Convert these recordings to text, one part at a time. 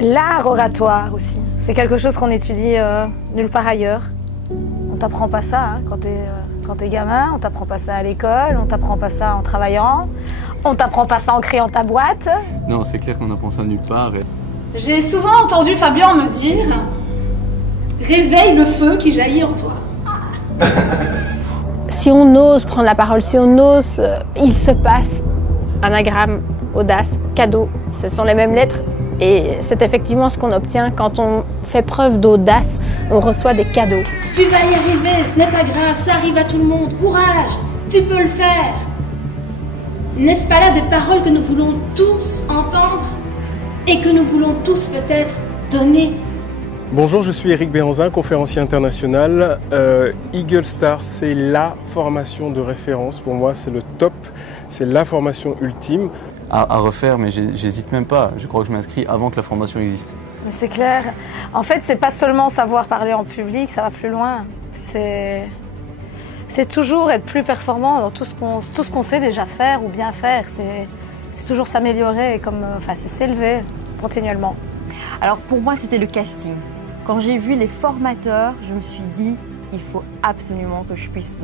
L'art oratoire aussi, c'est quelque chose qu'on étudie nulle part ailleurs. On t'apprend pas ça hein, quand t'es gamin, on t'apprend pas ça à l'école, on t'apprend pas ça en travaillant, on t'apprend pas ça en créant ta boîte. Non, c'est clair qu'on apprend ça nulle part. J'ai souvent entendu Fabien me dire « Réveille le feu qui jaillit en toi ». Si on ose prendre la parole, si on ose, il se passe anagramme, audace, cadeau, ce sont les mêmes lettres. Et c'est effectivement ce qu'on obtient quand on fait preuve d'audace, on reçoit des cadeaux. Tu vas y arriver, ce n'est pas grave, ça arrive à tout le monde, courage, tu peux le faire. N'est-ce pas là des paroles que nous voulons tous entendre et que nous voulons tous peut-être donner? Bonjour, je suis Éric Béhanzin, conférencier international. Eagle Star, c'est la formation de référence. Pour moi, c'est le top, c'est la formation ultime. À refaire, mais j'hésite même pas. Je crois que je m'inscris avant que la formation existe. C'est clair. En fait, c'est pas seulement savoir parler en public, ça va plus loin. C'est toujours être plus performant dans tout ce qu'on sait déjà faire ou bien faire. C'est toujours s'améliorer, c'est s'élever continuellement. Alors pour moi, c'était le casting. Quand j'ai vu les formateurs, je me suis dit il faut absolument que je puisse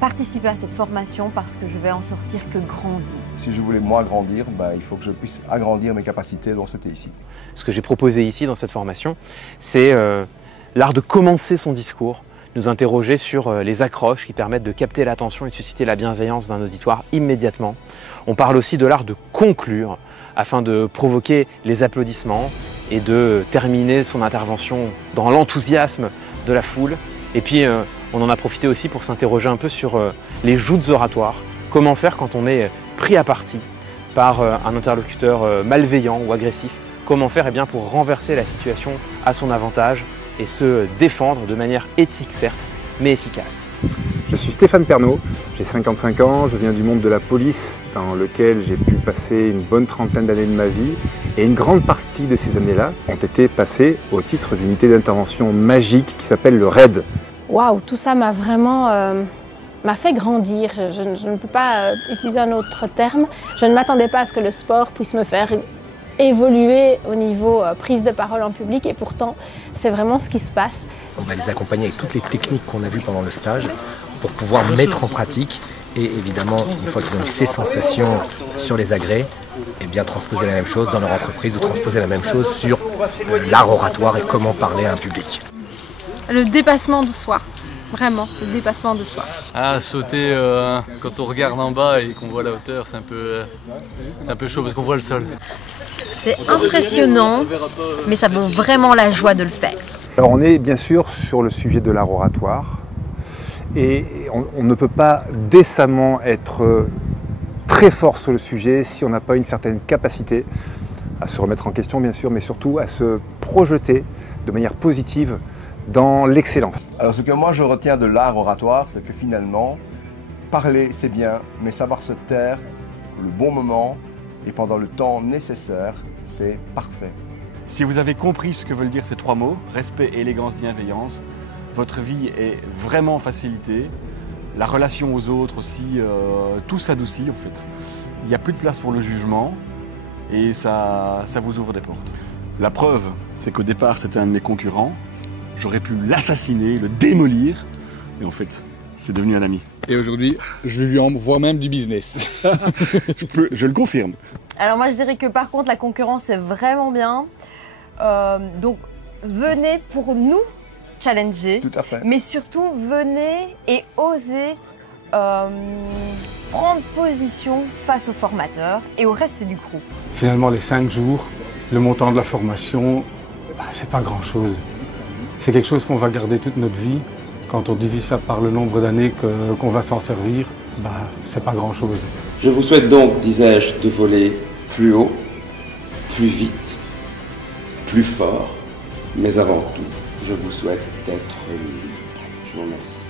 participer à cette formation parce que je vais en sortir que grandi. Si je voulais moi grandir, il faut que je puisse agrandir mes capacités, donc c'était ici. Ce que j'ai proposé ici dans cette formation, c'est l'art de commencer son discours, nous interroger sur les accroches qui permettent de capter l'attention et de susciter la bienveillance d'un auditoire immédiatement. On parle aussi de l'art de conclure afin de provoquer les applaudissements et de terminer son intervention dans l'enthousiasme de la foule. Et puis on en a profité aussi pour s'interroger un peu sur les joutes oratoires. Comment faire quand on est pris à partie par un interlocuteur malveillant ou agressif? Comment faire pour renverser la situation à son avantage et se défendre de manière éthique certes, mais efficace. Je suis Stéphane Pernaut, j'ai 55 ans, je viens du monde de la police dans lequel j'ai pu passer une bonne trentaine d'années de ma vie et une grande partie de ces années-là ont été passées au titre d'unité d'intervention magique qui s'appelle le RAID. Waouh, tout ça m'a vraiment m'a fait grandir. Je ne peux pas utiliser un autre terme. Je ne m'attendais pas à ce que le sport puisse me faire évoluer au niveau prise de parole en public et pourtant c'est vraiment ce qui se passe. On va les accompagner avec toutes les techniques qu'on a vues pendant le stage pour pouvoir mettre en pratique et évidemment une fois qu'ils ont eu ces sensations sur les agrès, transposer la même chose dans leur entreprise ou transposer la même chose sur l'art oratoire et comment parler à un public. Le dépassement de soi. Vraiment, le dépassement de soi. Sauter quand on regarde en bas et qu'on voit la hauteur, c'est un peu chaud parce qu'on voit le sol. C'est impressionnant, mais ça vaut vraiment la joie de le faire. Alors on est bien sûr sur le sujet de l'art oratoire et on ne peut pas décemment être très fort sur le sujet si on n'a pas une certaine capacité à se remettre en question bien sûr, mais surtout à se projeter de manière positive dans l'excellence. Alors ce que moi je retiens de l'art oratoire, c'est que finalement, parler c'est bien, mais savoir se taire le bon moment et pendant le temps nécessaire, c'est parfait. Si vous avez compris ce que veulent dire ces trois mots, respect, élégance, bienveillance, votre vie est vraiment facilitée, la relation aux autres aussi, tout s'adoucit en fait. Il n'y a plus de place pour le jugement et ça vous ouvre des portes. La preuve, c'est qu'au départ c'était un de mes concurrents, j'aurais pu l'assassiner, le démolir, et en fait, c'est devenu un ami. Et aujourd'hui, je lui envoie même du business. je le confirme. Alors moi je dirais que par contre la concurrence c'est vraiment bien. Donc venez pour nous challenger. Tout à fait. Mais surtout venez et osez prendre position face aux formateurs et au reste du groupe. Finalement les 5 jours, le montant de la formation, c'est pas grand chose. C'est quelque chose qu'on va garder toute notre vie. Quand on divise ça par le nombre d'années qu'on va s'en servir, c'est pas grand-chose. Je vous souhaite donc, disais-je, de voler plus haut, plus vite, plus fort, mais avant tout, je vous souhaite d'être libre. Je vous remercie.